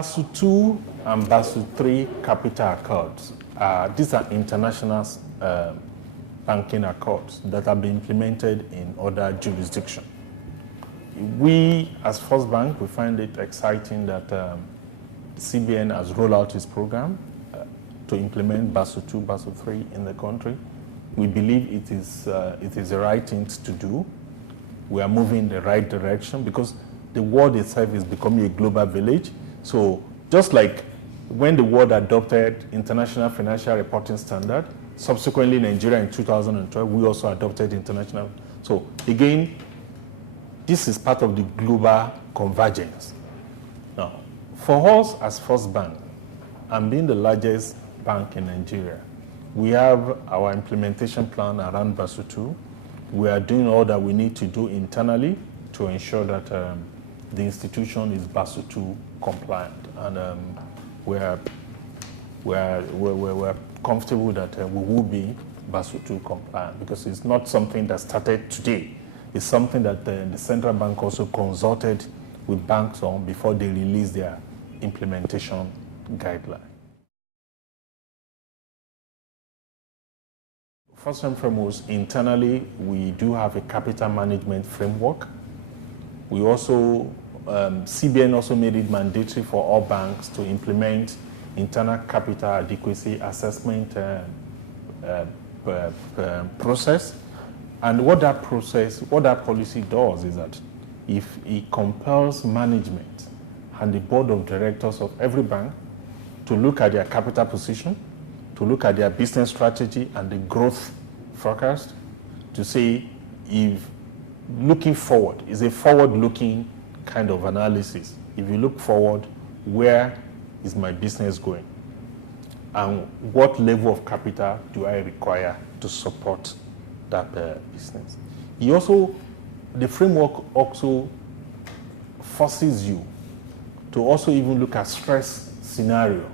Basel II and Basel III capital accords, these are international banking accords that have been implemented in other jurisdictions. We, as First Bank, we find it exciting that the CBN has rolled out its program to implement Basel II, Basel III in the country. We believe it is the right thing to do. We are moving in the right direction because the world itself is becoming a global village. So just like when the world adopted International Financial Reporting Standard, subsequently Nigeria in 2012, we also adopted international. So again, this is part of the global convergence. Now, for us as First Bank, and being the largest bank in Nigeria, we have our implementation plan around Basel II. We are doing all that we need to do internally to ensure that the institution is Basel II compliant, and we're comfortable that we will be Basel II compliant because it's not something that started today. It's something that the central bank also consulted with banks on before they released their implementation guideline. First and foremost, internally, we do have a capital management framework. We also, CBN also made it mandatory for all banks to implement internal capital adequacy assessment process. And what that policy does is that if it compels management and the board of directors of every bank to look at their capital position, to look at their business strategy and the growth forecast, to say if looking forward is a forward-looking kind of analysis. If you look forward, where is my business going? And what level of capital do I require to support that business? The framework also forces you to also even look at stress scenario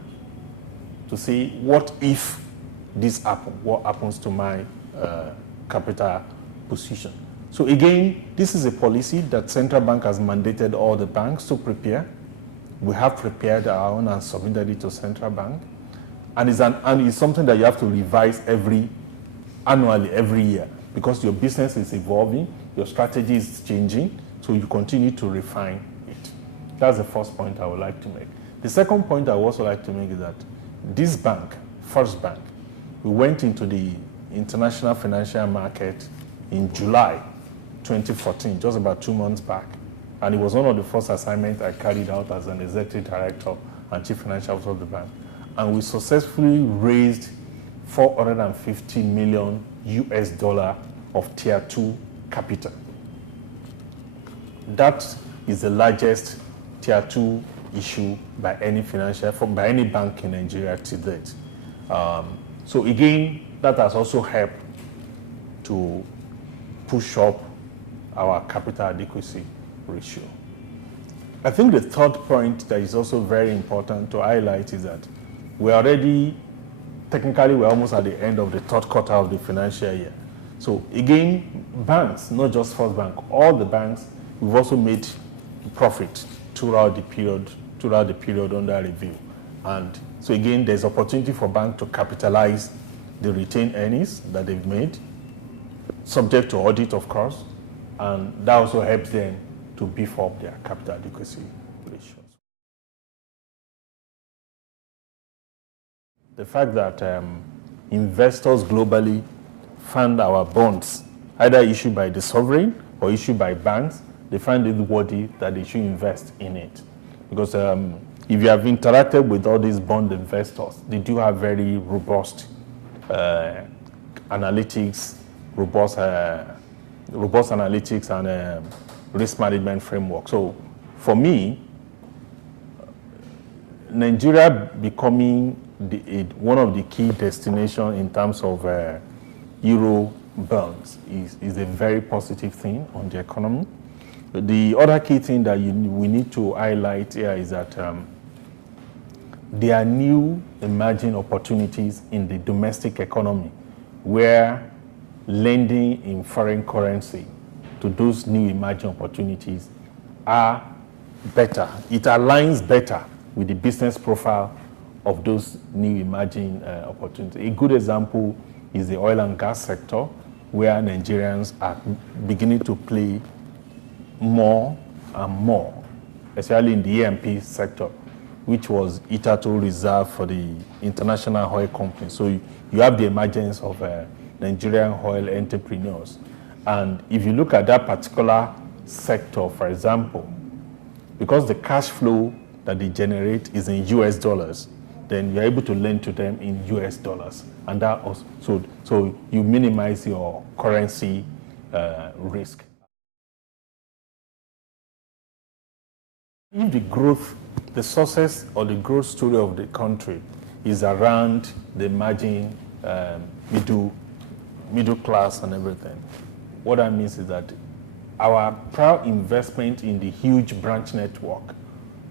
to say, what if this happens? What happens to my capital position? So again, this is a policy that central bank has mandated all the banks to prepare. We have prepared our own and submitted it to central bank. And it's something that you have to revise annually, every year, because your business is evolving, your strategy is changing, so you continue to refine it. That's the first point I would like to make. The second point I would also like to make is that this bank, First Bank, we went into the international financial market in July 2014, just about 2 months back. And it was one of the first assignments I carried out as an executive director and chief financial officer of the bank. And we successfully raised $450 million of Tier 2 capital. That is the largest Tier 2 issue by any by any bank in Nigeria to date. So again, that has also helped to push up our capital adequacy ratio. I think the third point that is also very important to highlight is that we're almost at the end of the third quarter of the financial year. So again, banks, not just First Bank, all the banks, we've also made profit throughout the period under review. And so again, there's opportunity for banks to capitalize the retained earnings that they've made, subject to audit, of course, and that also helps them to beef up their capital adequacy ratios. The fact that investors globally fund our bonds, either issued by the sovereign or issued by banks, they find it worthy that they should invest in it. Because if you have interacted with all these bond investors, they do have very robust analytics, robust analytics and risk management framework. So for me, Nigeria becoming one of the key destinations in terms of Euro bonds is a very positive thing on the economy. The other key thing that we need to highlight here is that there are new emerging opportunities in the domestic economy where lending in foreign currency to those new emerging opportunities are better. It aligns better with the business profile of those new emerging opportunities. A good example is the oil and gas sector, where Nigerians are beginning to play more and more, especially in the E&P sector, which was hitherto reserved for the international oil companies. So you have the emergence of Nigerian oil entrepreneurs. And if you look at that particular sector, for example, because the cash flow that they generate is in US dollars, then you're able to lend to them in US dollars. And that also, so you minimize your currency risk. If the growth, the success or the growth story of the country is around the emerging middle class and everything, what that means is that our prior investment in the huge branch network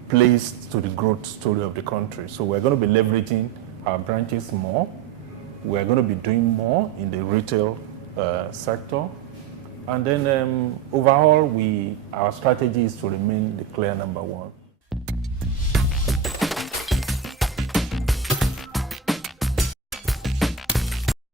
plays to the growth story of the country. So we're going to be leveraging our branches more. We're going to be doing more in the retail sector. And then overall, our strategy is to remain the clear number one.